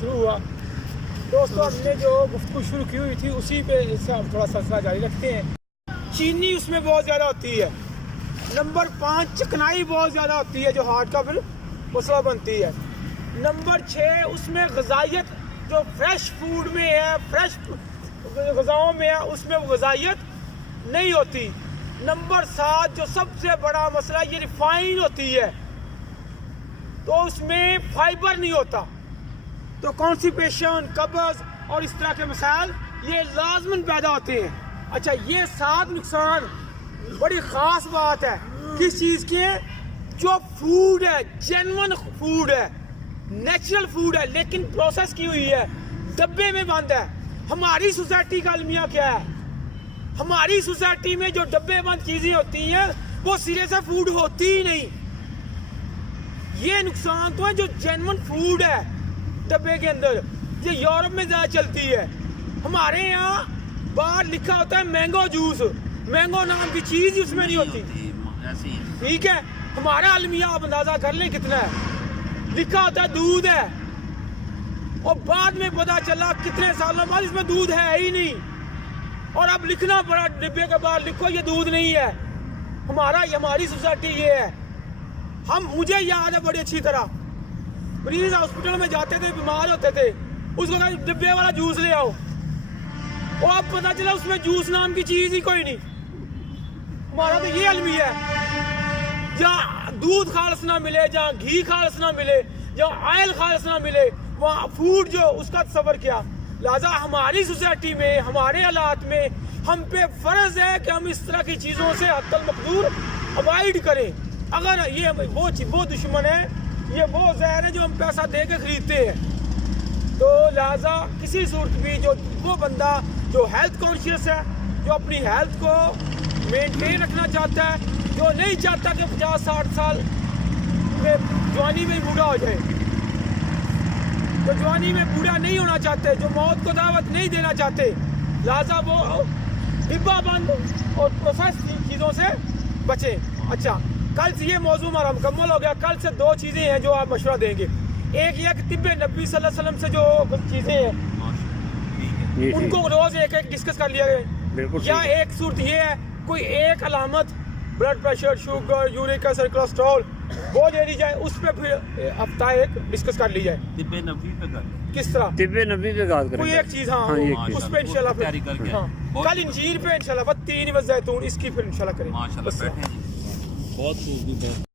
शुरू हुआ। दोस्तों हमने जो गुफ्तगू शुरू की हुई थी उसी पे इससे हम थोड़ा सिलसिला जारी रखते हैं। चीनी उसमें बहुत ज़्यादा होती है। नंबर 5 चिकनाई बहुत ज़्यादा होती है जो हार्ट का फिर मसला बनती है। नंबर 6 उसमें ग़िज़ाइयत जो फ्रेश फूड में है, फ्रेश ग़िज़ाओं में है, उसमें वो ग़िज़ाइयत नहीं होती। नंबर 7 जो सबसे बड़ा मसला ये रिफाइन होती है तो उसमें फाइबर नहीं होता, तो कॉन्स्टिपेशन, कब्ज़ और इस तरह के मसाइल ये लाजमन पैदा होते हैं। अच्छा, ये 7 नुकसान बड़ी ख़ास बात है किस चीज़ के, जो फूड है जेन्युइन फूड है, नेचुरल फूड है, लेकिन प्रोसेस की हुई है, डब्बे में बंद है। हमारी सोसाइटी का अलमिया क्या है, हमारी सोसाइटी में जो डब्बे बंद चीज़ें होती हैं वो सिरे से फूड होती ही नहीं। ये नुकसान तो है जो जेन्युइन फूड है डब्बे के अंदर, ये यूरोप में ज़्यादा चलती है। हमारे यहाँ बाहर लिखा होता है मैंगो जूस, मैंगो नाम की चीज़ ही उसमें नहीं होती। ठीक है, हमारा अलमिया आप अंदाज़ा कर लें कितना है, लिखा होता है दूध है और बाद में पता चला कितने सालों बाद इसमें दूध है ही नहीं, और अब लिखना पड़ा डिब्बे के बाहर लिखो ये दूध नहीं है। हमारी सोसाइटी ये है। मुझे याद है बड़ी अच्छी तरह, मरीज हॉस्पिटल में जाते थे, बीमार होते थे, उसको कहा डिब्बे वाला जूस ले आओ, और अब पता चला उसमें जूस नाम की चीज ही कोई नहीं। हमारा तो ये अलमिया है, जहाँ दूध खालस ना मिले, जहाँ घी खालस ना मिले, जहाँ ऑयल खालस ना मिले, वहाँ फूड जो उसका तस्वर क्या। लिहाजा हमारी सोसाइटी में, हमारे हालात में हम पे फर्ज है कि हम इस तरह की चीज़ों से हद्दल मकदूर अवॉइड करें। अगर ये वो दुश्मन है, ये वो जहर है जो हम पैसा दे के खरीदते हैं, तो लिहाजा किसी सूरत भी जो वो बंदा जो हेल्थ कॉन्शियस है, जो अपनी हेल्थ को मेंटेन रखना चाहता है, जो नहीं चाहता कि 50-60 साल में जवानी में बूढ़ा हो जाए, जो जवानी में बूढ़ा नहीं होना चाहते, जो मौत को दावत नहीं देना चाहते, लिहाजा वो डिब्बा बंद और प्रोसेस चीज़ों से बचे। अच्छा, कल से ये मौजू हमारा मुकम्मल हो गया। कल से 2 चीज़ें हैं जो आप मशवरा देंगे। एक ये कि तिब्बे नबी सल्लल्लाहु अलैहि वसल्लम से जो चीज़ें हैं उनको रोज़ एक डिस्कस कर लिया गया, या एक सूरत ये है कोई एक अलामत blood pressure, sugar, uric acid, cholesterol वो ले ली जाए, उस पर फिर हफ्ता एक डिस्कस कर ली जाए। तिब्बे नबी पे किस तरह तिब्बे नबी पे बात करें, कोई एक चीज़, हाँ उस पर इंशाल्लाह कल इंजीर पे इंशाल्लाह, 3 वज़ैतून इसकी फिर इंशाल्लाह करें। माशाल्लाह, बहुत खूब।